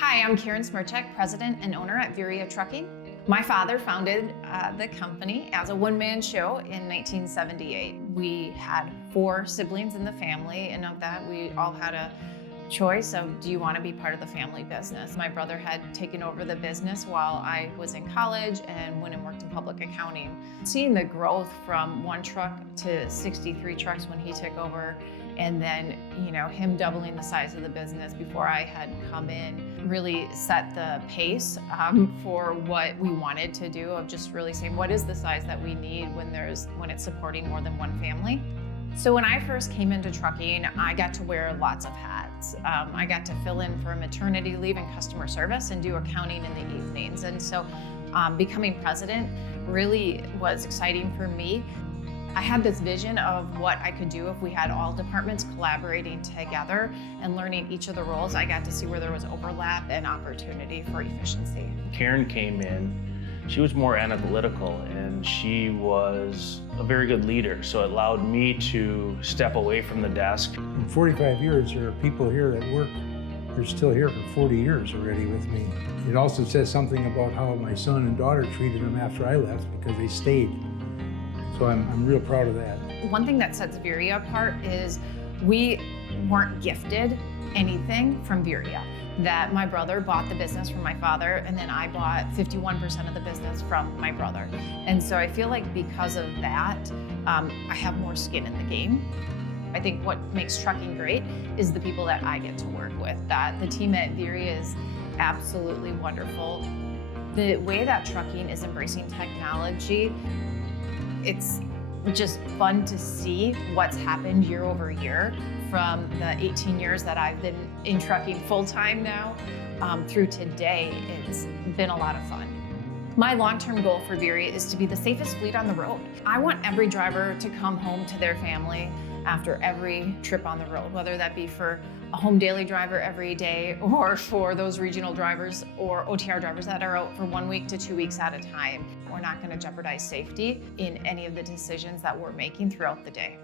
Hi, I'm Karen Smirchek, president and owner at Veriha Trucking. My father founded the company as a one-man show in 1978. We had 4 siblings in the family, and of that, we all had a choice of, do you want to be part of the family business? My brother had taken over the business while I was in college and went and worked in public accounting. Seeing the growth from 1 truck to 63 trucks when he took over, and then, him doubling the size of the business before I had come in really set the pace for what we wanted to do, of just really saying, what is the size that we need when it's supporting more than 1 family? So when I first came into trucking, I got to wear lots of hats. I got to fill in for maternity leave and customer service and do accounting in the evenings. And so becoming president really was exciting for me. I had this vision of what I could do if we had all departments collaborating together and learning each of the roles. I got to see where there was overlap and opportunity for efficiency. Karen came in, she was more analytical and she was a very good leader. So it allowed me to step away from the desk. In 45 years, there are people here that work. They're still here for 40 years already with me. It also says something about how my son and daughter treated them after I left because they stayed. So I'm real proud of that. One thing that sets Veriha apart is we weren't gifted anything from Veriha. That my brother bought the business from my father, and then I bought 51% of the business from my brother. And so I feel like because of that, I have more skin in the game. I think what makes trucking great is the people that I get to work with. That the team at Veriha is absolutely wonderful. The way that trucking is embracing technology, it's just fun to see what's happened year over year from the 18 years that I've been in trucking full-time now through today. It's been a lot of fun. My long-term goal for Veriha is to be the safest fleet on the road. I want every driver to come home to their family after every trip on the road, whether that be for a home daily driver every day or for those regional drivers or OTR drivers that are out for 1 week to 2 weeks at a time. We're not going to jeopardize safety in any of the decisions that we're making throughout the day.